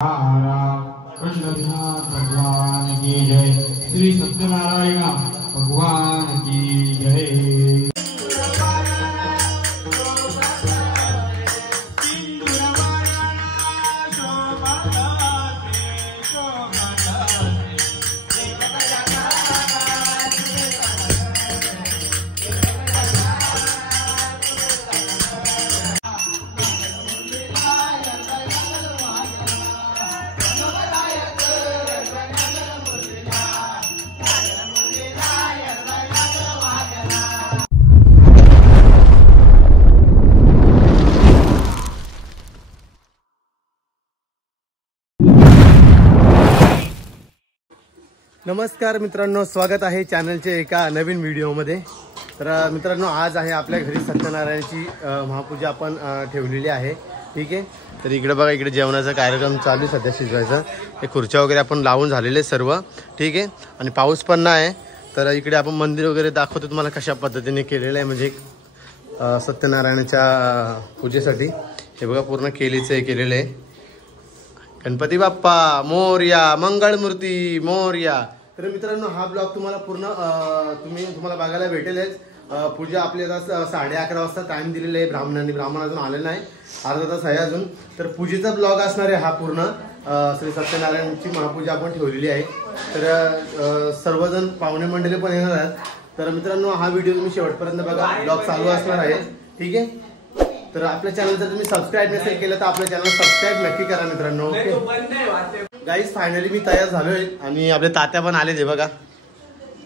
भगवान की जय। श्री सत्यनारायण भगवान की जय। नमस्कार मित्रांनो, स्वागत आहे चॅनलचे एका नवीन व्हिडिओमध्ये। तर मित्रांनो, आज आहे आपल्या घरी सत्यनारायणची महापूजा आपण ठेवलेली आहे। ठीक आहे, तर इकडे बघा, इकडे जेवणाचा कार्यक्रम चालू आहे सध्या शिजवायचा। हे खुर्च्या वगैरे आपण लावून झालेले सर्व। ठीक आहे, आणि पाऊस पण नाही, तर इकडे आपण मंदिर वगैरे दाखवतो तुम्हाला कशा पद्धतीने केलेलं आहे, म्हणजे सत्यनारायणाच्या पूजेसाठी। हे बघा, पूर्ण केलीचं केलेलं आहे। गणपती बाप्पा मोरया, मंगळमूर्ती मोरया। तर मित्रांनो, हा ब्लॉग तुम्हाला पूर्ण तुम्हाला बघायला भेटेलच। पूजा आपली आता 11:30 वाजता टाइम दिलेला आहे ब्राह्मण अजून आलेला नाही, अर्धा तास आहे अजून। तर पूजेचा ब्लॉग असणार आहे हा पूर्ण। श्री सत्यनारायणची महापूजा आपण ठेवलेली आहे, तर सर्वजण पाहुणे मंडळी पण येणार आहेत। तर मित्रांनो, हा व्हिडिओ तुम्ही शेवटपर्यंत बघा, ब्लॉग चालू असणार आहे। ठीक आहे, तर आपल्या चॅनल जर तुम्ही सबस्क्राईब नसेल केलं तर आपल्या चॅनल सबस्क्राईब नक्की करा मित्रांनो। ओके गाईज, फायनली मी तयार झालोय आणि आपले तात्या पण आले। बघा,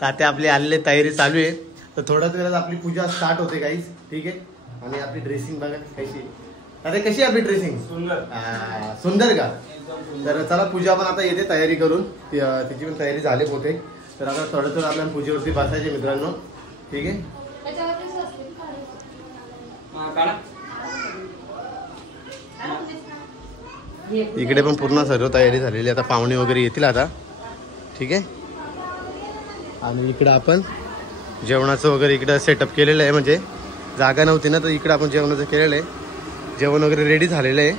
तात्या आपले आलेले, तयारी चालू आहे। तर थोड्याच वेळात आपली पूजा स्टार्ट होते गाईज। ठीक आहे, आणि आपली ड्रेसिंग बघा कशी। अरे कशी आपली ड्रेसिंग? सुंदर का? तर चला, पूजा पण आता येते तयारी करून, तिची पण तयारी झाली होते। तर आता थोडं आपल्याला पूजेवरती बसायचे मित्रांनो। ठीक आहे, इकडे पण पूर्ण सर्व तयारी झालेली, आता पाहुणे वगैरे येतील आता। ठीक आहे, आणि इकडे आपण जेवणाचं वगैरे इकडे सेटअप केलेलं आहे, म्हणजे जागा नव्हती ना, तर इकडे आपण जेवणाचं केलेलं आहे। जेवण वगैरे रेडी झालेलं आहे।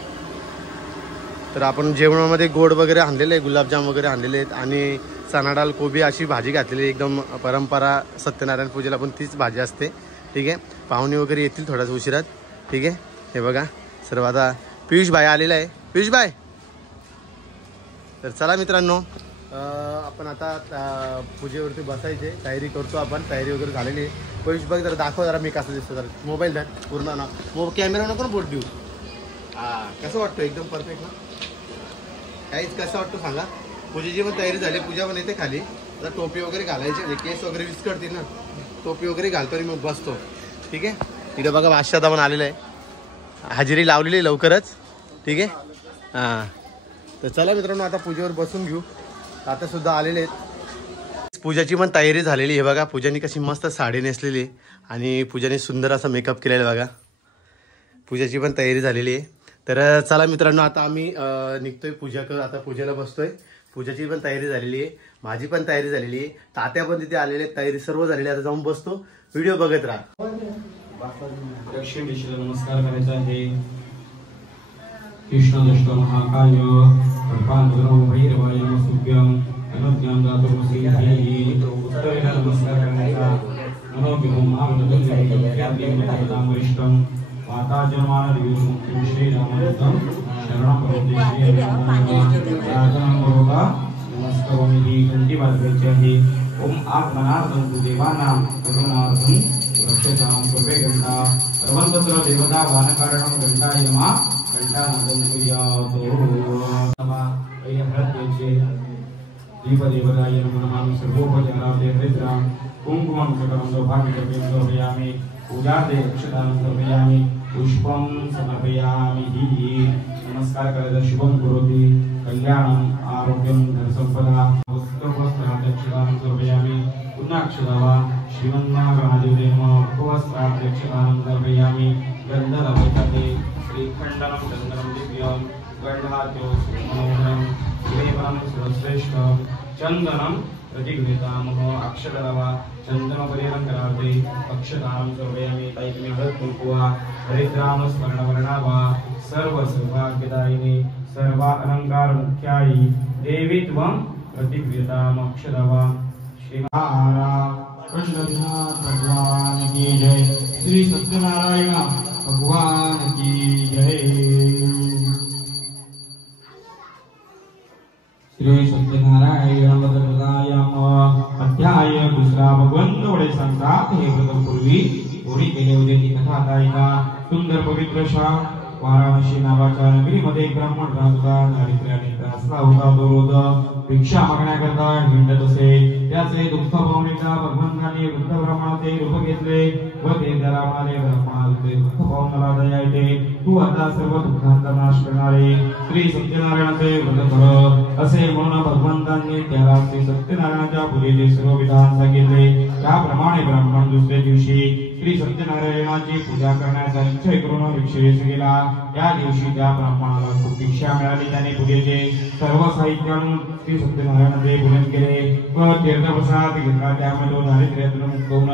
तर आपण जेवणामध्ये गोड वगैरे आणलेलं आहे, गुलाबजाम वगैरे आणलेले आहेत, आणि चणा डाळ कोबी अशी भाजी घातलेली आहे। एकदम परंपरा सत्यनारायण पूजेला पण तीच भाजी असते। ठीक आहे, पाहुणे वगैरे येतील थोड्याच उशिरात। ठीक आहे, हे बघा सर्व आता पियुष भाई आलेला आहे। पियुष भाई, तर चला मित्रांनो, आपण आता पूजेवरती बसायचे तयारी करतो आपण। तयारी वगैरे झालेली आहे। पियुष बघ जरा, दाखव जरा मी कसं दिसतो जरा, मोबाईल धर पूर्ण ना, कॅमेरा नको बोट देऊ। कसं वाटतं? एकदम परफेक्ट ना काहीच? कसं वाटतं सांगा? पूजेची पण तयारी झाली, पूजा पण येते खाली। आता टोपी वगैरे घालायची, केस वगैरे विस्कटतील ना, टोपी वगैरे घालतो आणि मग बसतो। ठीक आहे, इकडे बघा बादशाह पण आलेला आहे, हजेरी लावलेली आहे लवकरच। ठीक आहे, हां, तर चला मित्रांनो, आता पूजेवर बसून घेऊ। आता सुद्धा आलेले आहेत। पूजाची पण तयारी झालेली आहे बघा। पूजाने कशी मस्त साडी नेसलेली आहे, आणि पूजाने सुंदर असा मेकअप केलेला आहे बघा। पूजाची पण तयारी झालेली आहे। तर चला मित्रांनो, आता आम्ही निघतोय पूजा कर, आता पूजेला बसतोय। पूजाची पण तयारी झालेली आहे, माझी पण तयारी झालेली आहे, तात्या पण तिथे आलेले, तयारी सर्व झालेली आहे। आता जाऊन बसतो, व्हिडिओ बघत राहा। दक्षिण दिशेला नमस्कार करायचा आहे। कृष्ण दष्ट महाकाय कल्पांतरो भैरवाय नमस्तुभ्यं अनज्ञां दातुमसीहि। उत्तरेला नमस्कार करायचा। नमो विभूमावृतं वरिष्ठं माता जन्मान दिव्यमुक्तिं श्रीरामदूतं शरणं प्रपद्ये नमस्करोमि। घंटी वाजवायची आहे। ओम आत्मनार्थं तु देवानां भगवानार्थं रक्षतां सर्वे घंटा सर्वत्र देवता वानकारणं घंटायमा घंटानादं कुर्यात्। दीपदेवताय नमः। सर्वोपचारार्थे हरिद्रां कुङ्कुमं सकलं सौभाग्यद्रव्यं समर्पयामि। पूजार्थे अक्षतां समर्पयामि, पुष्पं समर्पयामि। नमस्कार करायचा। शुभं करोति कल्याणं आरोग्यं धनसंपदा। वस्त्रार्थे अक्षतां समर्पयामि। पुन्हा अक्षता वा श्रीमन्महादेवाय नमः। उपवस्त्रार्थे अक्षतां समर्पयामि। गन्धर्वैकते श्रीखण्डनं चन्दनं दिव्यं गण्डाद्यो मनोहरं श्रीवनं सर्वश्रेष्ठं चन्दनं प्रतिगृहीतामः। अक्षरवा चन्दनपरिरङ्करार्थे अक्षतां समर्पयामि। तैकमे हळद कुंकुवा हरिद्राम स्मरणवर्णावा सर्व सौभाग्यदायिनी सर्वा अलंकार मुख्याई देवी त्वं प्रतिक्रियतामक्षरवा भगवान की जय। श्री सत्यनारायण भगवान की जय। श्री सत्यनारायण व्रतप्रदायाम अध्याय दुसरा। भगवंत वडे सांगतात, हे व्रतपूर्वी होळी केले होते ती कथा ऐका। सुंदर पवित्र शाह वाराणसी नावाच्या नगरीमध्ये ब्राह्मण राजा दारिद्र्याने त्रासला होता। तो रोज भिक्षा मागण्याकरता हिंडत असे। त्याचे दुःख पाहून एकदा भगवंतांनी वृद्ध ब्राह्मणाचे रूप घेतले व ते त्याला म्हणाले, ब्राह्मणाचे दुःख पाहून मला दया येते, तू आता सर्व दुःखांचा नाश करणारे श्री सत्यनारायणाचे व्रत कर। असे म्हणून भगवंतांनी त्याला श्री सत्यनारायणाच्या पूजेचे सर्व विधान सांगितले। त्याप्रमाणे ब्राह्मण दुसऱ्या दिवशी श्री सत्यनारायणाची पूजा करण्याचा निश्चय करून भिक्षेस गेला। त्या दिवशी त्या ब्राह्मणाला खूप भिक्षा मिळाली। त्याने पूजेचे सर्व साहित्य आणून श्री सत्यनारायणाचे पूजन केले व तीर्थप्रसाद घेतला। त्यामध्ये दारिद्र्यातून मुक्त होऊन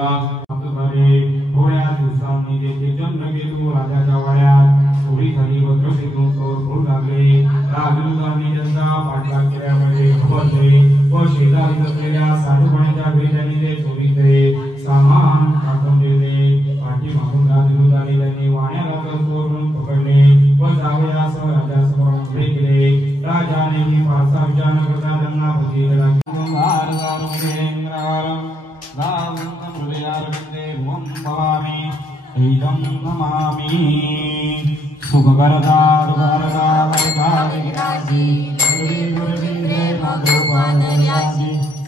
थोड्या दिवसांनी तेथे जन्मकेतू राजाच्या वाड्यात चोरी झाली व त्रसितून करू लागले। राजदूतांनी त्यांचा पाठलाग केल्यामुळे घाबरले व शेजारी असलेल्या साधूपणाच्या घरी त्यांनी ते चोरीचे सामान टाकून दिले। पाठीमागून राजदूतांनी त्यांनी वाण्याला चोरून पकडले व जावयास राजासमोर उभे केले। राजानेही फारसा विचार न करता त्यांना बघितला।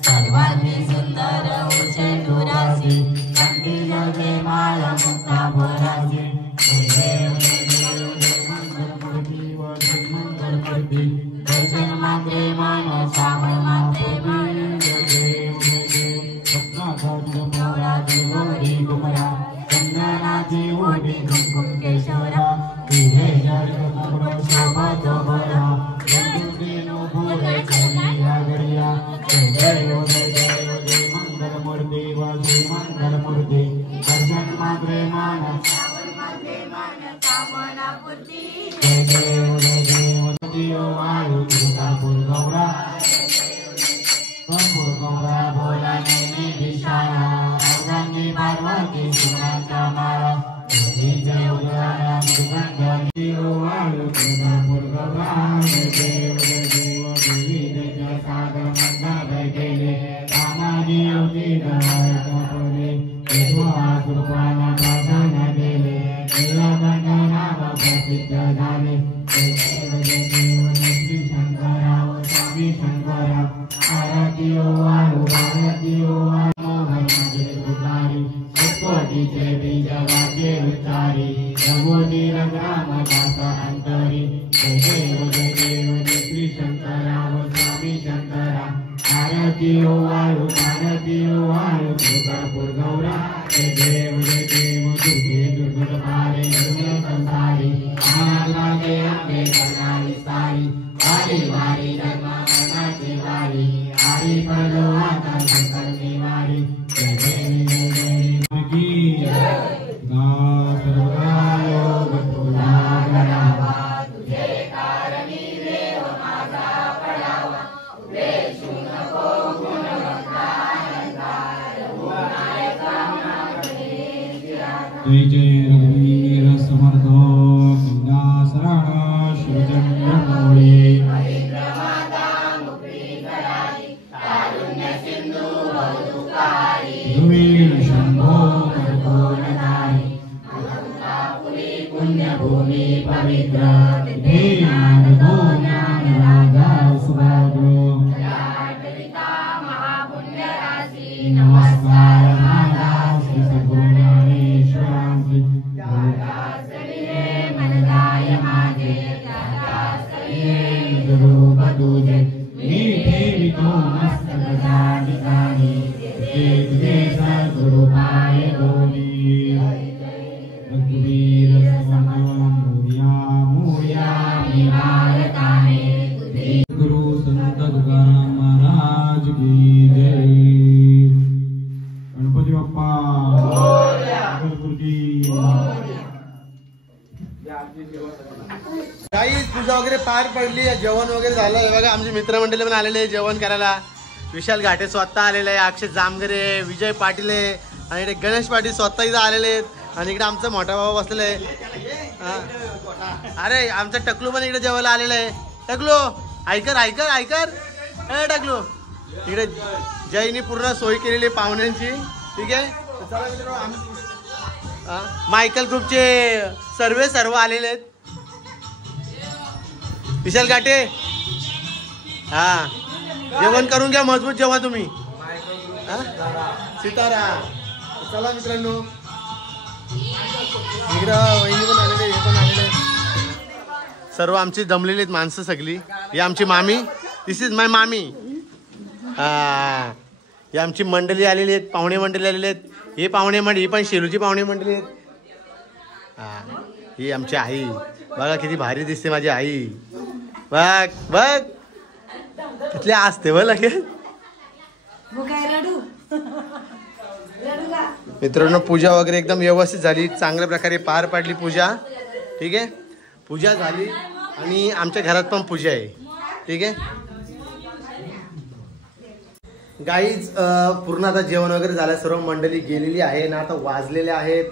सर्वांनी सुंदर उचे डोरासी कंठी जगे माया मुक्ता भरासी मंगलमूर्ती दर्शन मात्रे मान श्यामळ मात्रे गौरी कुमरा चंदनाची ओढी कुंकुम केशवरा तुझे शोभत बरा मंगलमूर्ती वसी मंगलमूर्ती दर्शन मात्रे मान जय देव दियो वायु कर्पूर गौरा भोला नेमी दिशाया अवगंगी पार्वती शिवाचा मारा जय उदयाला सुगंध दियो वायु कर्पूर गौरा जय देव देवी जय सागर मंदा बैठेले कामाजी होती दवाई कपडे केतुआ कृपाना प्रार्थन केले नीलकंठना प्रसिद्ध झाले। जय देव श्री शंकरा स्वामी शंकरा आरती ओ वायु आरती ओ मोहनाचे उतारी कोटीचे बीज वाचे उतारी रघुदी रामदासा अंतरी। जय देव श्री शंकरा स्वामी शंकरा आरती ओ वायु कर्पूर गौरा जय देव दुर्गे दुर्गत पारे दुर्गे संसारी आनागे अंबे करणारी सारी वारी वारी जन्म मनाची वारी आरी पडलो आता शंकरची वारी। जय देवी की योग तुला गणावा तुझे कारणी देव माझा पडावा वेशू नको जय जय रघुवीर समर्थ शरण शिवचंद्र मौळे रघुवीर शंभो कर्पूरधारी पुण्यभूमी पवित्र तिथे नारदो ज्ञान राजा सुभद्र नमस्कार माता श्री सद्गुणेश्वरांची मनदाय माझे रूप तुझे मी ठेवितो मस्तक ठिकाणी तुझे सद्गुरु पाय दोन्ही रघुवीर समर्थ मोर्या पडली, जेवण वगैरे झालं. हे बघा आमचे मित्रमंडळी पण आलेले जेवण करायला. विशाल घाटे स्वतः आलेले आहे, अक्षय जामगरे, विजय पाटील आहे आणि इकडे गणेश पाटील स्वतः इथं आलेले आहेत. आणि इकडे आमचा मोठा बाबा बसलेला आहे. अरे आमचा टकलू पण इकडे जेवायला आलेला आहे. टकलू ऐकर ऐकर ऐकर ए टकलू. इकडे जयनी पूर्ण सोय केलेली आहे पाहुण्यांची. ठीक आहे. मायकल ग्रुपचे सर्व आलेले आहेत. विशाल घाटे हा जेवण करून घ्या, मजबूत जेवा तुम्ही. सितारा. चला मित्रांनो, इकडं वहिनी पण आलेले, हे पण आलेले. सर्व आमची जमलेली आहेत माणसं सगळी. ही आमची मामी, दिस इज माय मामी. हा ही आमची मंडळी आलेली आहेत, पाहुणे मंडळी आलेले आहेत. हे पाहुणे मंडळी, ही पण शेलूची पाहुणे मंडळी आहेत. हा ही आमची आई. बघा किती भारी दिसते माझी आई. बघ बघ तिथले असते बघ लगेच. मित्रांनो पूजा वगैरे एकदम व्यवस्थित झाली, चांगल्या प्रकारे पार पाडली पूजा. ठीक आहे. पूजा झाली आणि आमच्या घरात पण पूजा आहे. ठीक आहे गाईज. पूर्ण आता जेवण वगैरे झालं, सर्व मंडळी गेलेली आहे ना. आता वाजलेले आहेत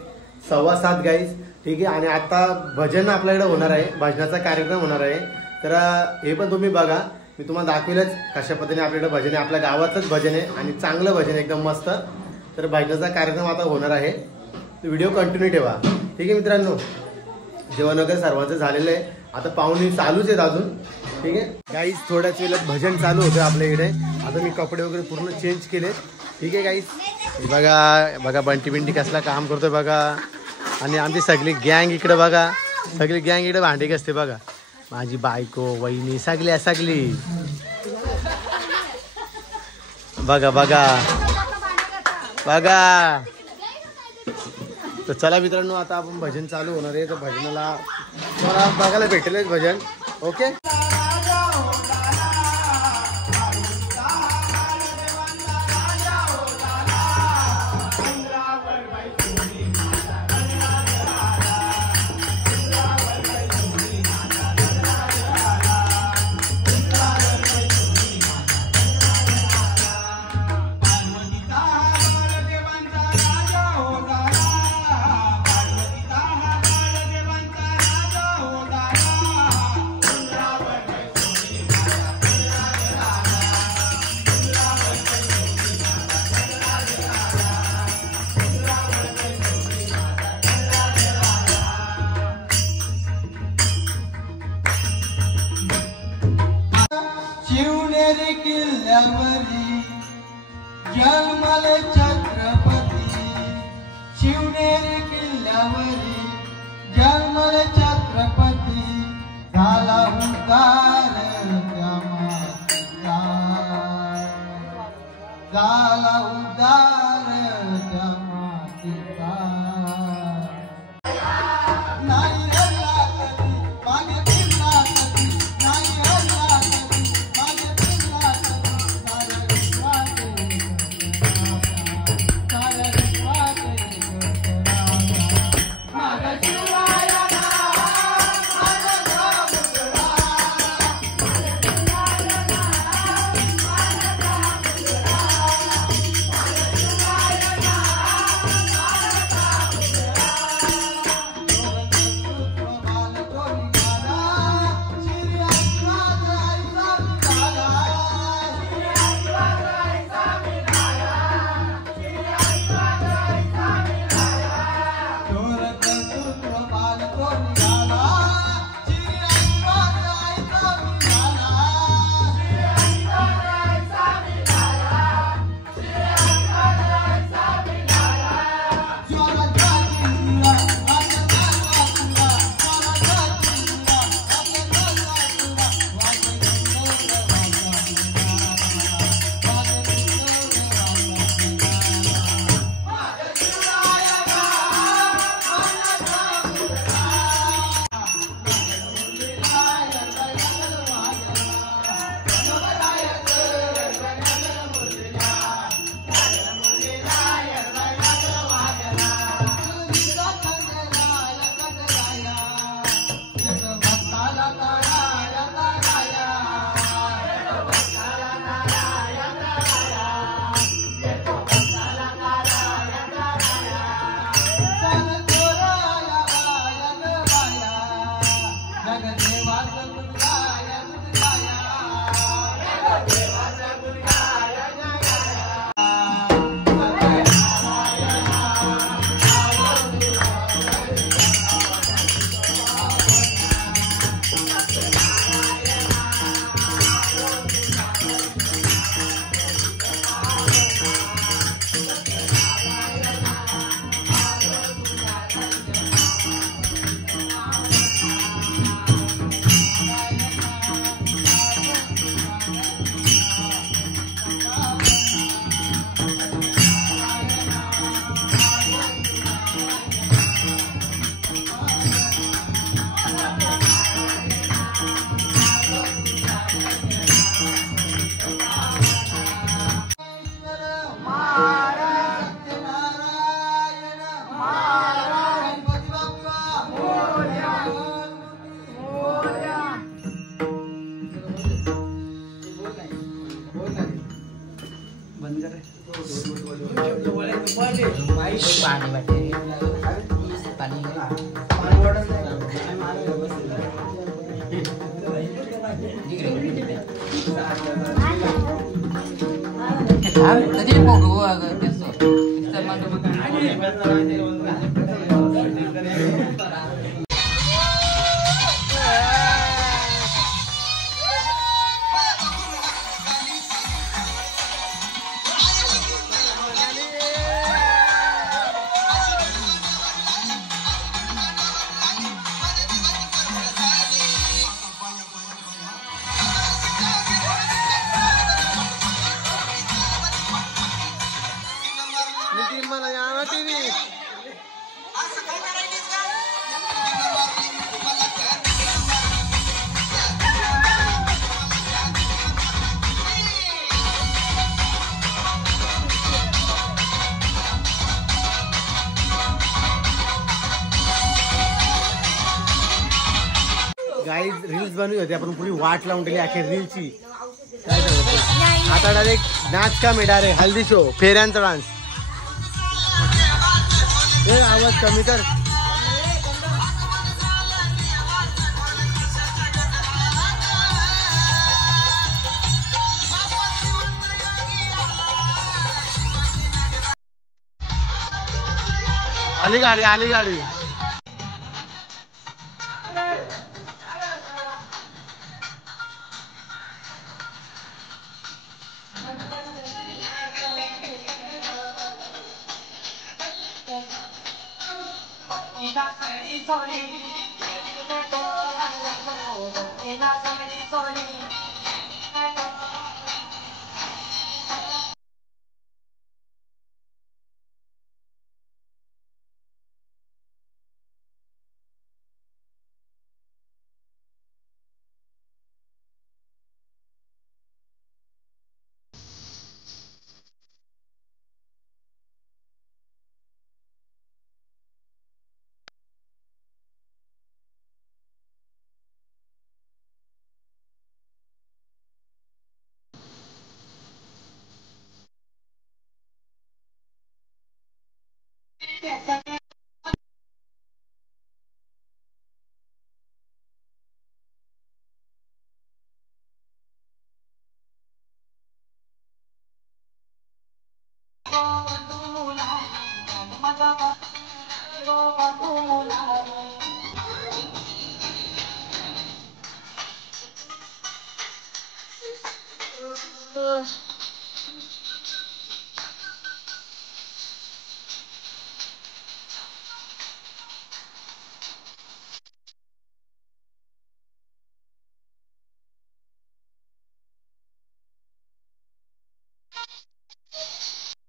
7:15 गाईज. ठीक आहे. आणि आता भजन आपल्याकडे होणार आहे, भजनाचा कार्यक्रम होणार आहे. तर हे पण तुम्ही बघा, मी तुम्हाला दाखवेलच कशा पद्धतीने आपल्याकडे भजन आहे. आपल्या गावातच भजन आहे आणि चांगलं भजन आहे, एकदम मस्त. तर भजनाचा कार्यक्रम आता होणार आहे, व्हिडिओ कंटिन्यू ठेवा. ठीक आहे मित्रांनो. जेवण वगैरे सर्वांचं झालेलं आहे, आता पाहुणे चालूच आहेत अजून. ठीक आहे गाईज. थोड्याच वेळात भजन चालू होतं आपल्या इकडे. आता मी कपडे वगैरे पूर्ण चेंज केले. ठीक आहे गाईज. बघा बघा बंटी बिंटी कसला काम करतोय बघा. आणि आमची सगळी गँग इकडे बघा, सगळी गँग इकडे भांडी घासते बघा. माझी बायको, वहिनी, सगळी बघा बघा बघा. तर चला मित्रांनो, आता आपण भजन चालू होणार आहे. तर भजनाला तुम्हाला बघायला भेटेलच भजन. ओके. शिवनेरी किल्ल्यावरी जन्मले छत्रपती. शिवनेरी किल्ल्यावरी जन्मले छत्रपती. झाला उद्धार त्या मातीचा, झाला उद्धार त्या मातीचा. नाही हल्ला कधी मागे फिरला कधी, नाही हल्ला कधी मागे फिरला कधी. साऱ्या विश्वात साऱ्या विश्वात माझा शिवाया माझा गाव गाईज रील्स बनवली होती आपण पुरी वाट लावून दिली अखेर रीलची. काय सांगतो आता डायरेक्ट नाच का मेडा रे हल्दी शो फेऱ्यांचा डान्स. आवाज कमी कर. आली गाडी आली गाडी.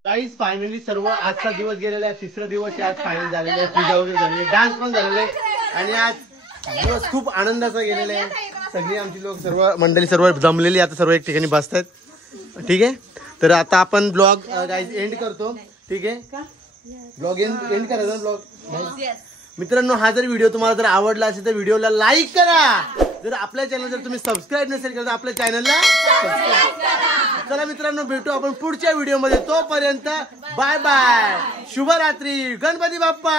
गाईज फायनली सर्व आजचा दिवस गेलेला आहे. तिसरा दिवस आज फायनल झालेला आहे. पूजा वगैरे झालेली, डान्स पण झालेला आहे आणि आज दिवस खूप आनंदाचा गेलेला आहे. सगळी आमची लोक सर्व मंडळी सर्व जमलेली आता सर्व एक ठिकाणी बसतात. ठीक आहे तर आता आपण ब्लॉग गाईज एंड करतो. ठीक आहे ब्लॉग एंड करायचा ब्लॉग. मित्रांनो हा जर व्हिडिओ तुम्हाला जर आवडला असेल तर व्हिडिओला लाईक करा. जर आपल्या चॅनल जर तुम्ही सबस्क्राईब नसेल केलं तर आपल्या चॅनलला सबस्क्राईब करा. चला मित्रांनो भेटू आपण पुढच्या व्हिडिओमध्ये. तोपर्यंत बाय बाय. शुभरात्री. गणपती बाप्पा.